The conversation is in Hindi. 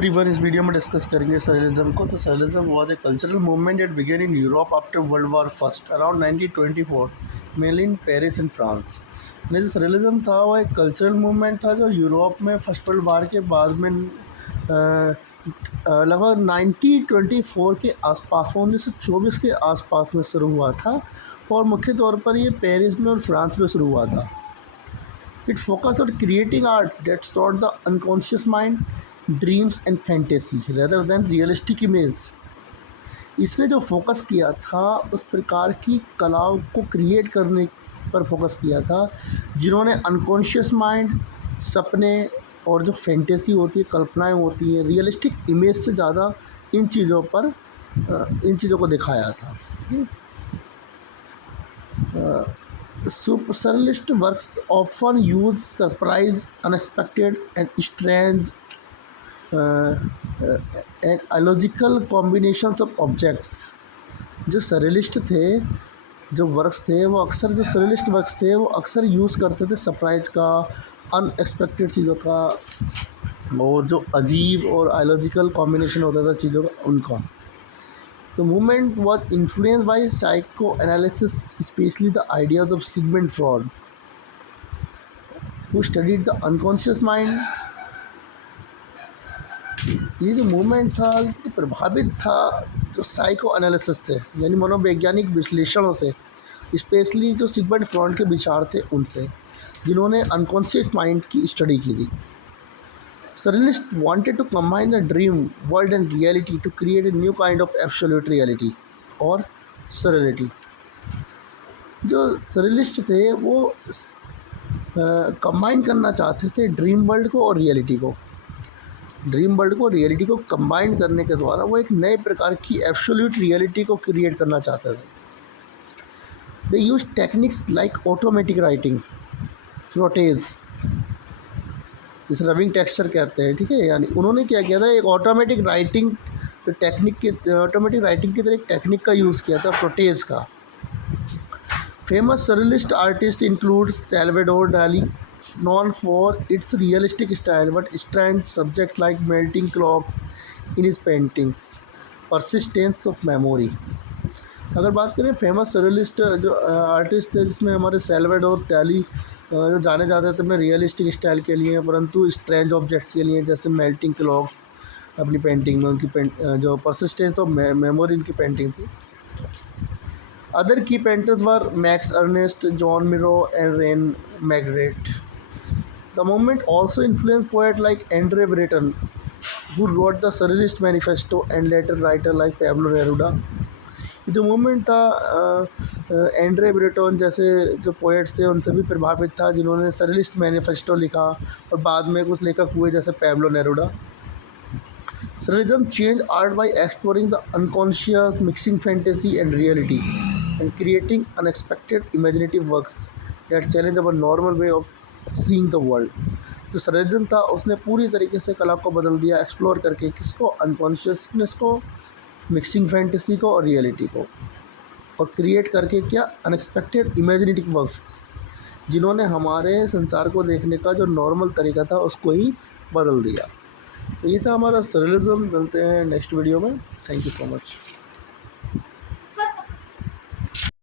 एवरीवन, इस वीडियो में डिस्कस करेंगे सरेलिज्म को। तो surrealism was a cultural movement that began in Europe after world war first around 1924 mainly in Paris in France. जो सरेलिज्म था वो एक कल्चरल मूवमेंट था जो यूरोप में फर्स्ट वर्ल्ड वॉर के बाद में लगभग 1924 के आसपास में 1924 के आसपास में शुरू हुआ था और मुख्य तौर पर ये पेरिस में और फ्रांस में शुरू हुआ था। It focused on creating art that sought the unconscious mind, dreams and fantasy rather than realistic images. इसने जो फोकस किया था उस प्रकार की कलाओं को क्रिएट करने पर फोकस किया था जिन्होंने अनकॉन्शियस माइंड, सपने और जो फैंटेसी होती है, कल्पनाएं होती हैं, रियलिस्टिक इमेज से ज़्यादा इन चीज़ों को दिखाया था। Surrealist works often use surprise, unexpected, and strange and illogical combinations of objects. जो सरेलिस्ट थे, जो वर्क्स थे वो अक्सर यूज़ करते थे सरप्राइज का, अनएक्सपेक्टेड चीज़ों का और जो अजीब और आइलॉजिकल कॉम्बिनेशन होता था चीज़ों का उनका। The movement was influenced by psychoanalysis, especially the ideas of Sigmund Freud, who studied the unconscious mind. ये जो मूवमेंट था ये प्रभावित था जो साइको एनालिसिस से, यानी मनोवैज्ञानिक विश्लेषणों से, स्पेशली जो सिगमंड फ्रॉइड के विचार थे उनसे, जिन्होंने अनकॉन्शियस माइंड की स्टडी की थी। Surrealists wanted to combine the dream world and reality to create a new kind of absolute reality और surreality। जो सरेलिस्ट थे वो कंबाइन करना चाहते थे ड्रीम वर्ल्ड को और रियलिटी को। ड्रीम वर्ल्ड को रियलिटी को कंबाइन करने के द्वारा वो एक नए प्रकार की एब्सोल्यूट रियलिटी को क्रिएट करना चाहते थे। They use techniques like automatic writing, frottage, इस रबिंग टेक्सचर कहते हैं, ठीक है। यानी उन्होंने क्या किया था, एक ऑटोमेटिक राइटिंग की तरह एक टेक्निक का यूज़ किया था, फ्लोटेज का। फेमस सरेलिस्ट आर्टिस्ट इंक्लूड सैल्वाडोर डाली, non for its realistic style but strange subject like melting clocks in his paintings, persistence of memory. अगर बात करें फेमस सरेलिस्ट जो आर्टिस्ट थे, जिसमें हमारे सैल्वाडोर डाली जो जाने जाते थे अपने रियलिस्टिक स्टाइल के लिए, परंतु स्ट्रेंज ऑब्जेक्ट्स के लिए, जैसे मेल्टिंग क्लॉक अपनी पेंटिंग में उनकी जो परसिस्टेंस ऑफ मेमोरी इनकी पेंटिंग थी। अदर की painters were Max Ernst, John Miro and Rene Magritte. The movement also influence poet like Andre Breton who wrote the Surrealist Manifesto and later writer like Pablo Neruda। जो मूवमेंट था एंड्रे ब्रेटन जैसे जो पोएट्स थे उनसे भी प्रभावित था, जिन्होंने सरेलिस्ट मैनिफेस्टो लिखा, और बाद में कुछ लेखक हुए जैसे Pablo Neruda. Surrealism change art by exploring the unconscious, mixing fantasy and reality and creating unexpected imaginative works that challenge our normal way of seeing the world. जो सरेलिज्म था उसने पूरी तरीके से कला को बदल दिया, एक्सप्लोर करके किसको, अनकॉन्शियसनेस को, मिक्सिंग फैंटेसी को और रियलिटी को, और क्रिएट करके क्या, अनएक्सपेक्टेड इमेजिनेटिव वर्क्स, जिन्होंने हमारे संसार को देखने का जो नॉर्मल तरीका था उसको ही बदल दिया। तो ये था हमारा सरेलिज्म। मिलते हैं नेक्स्ट वीडियो में। Thank you so much.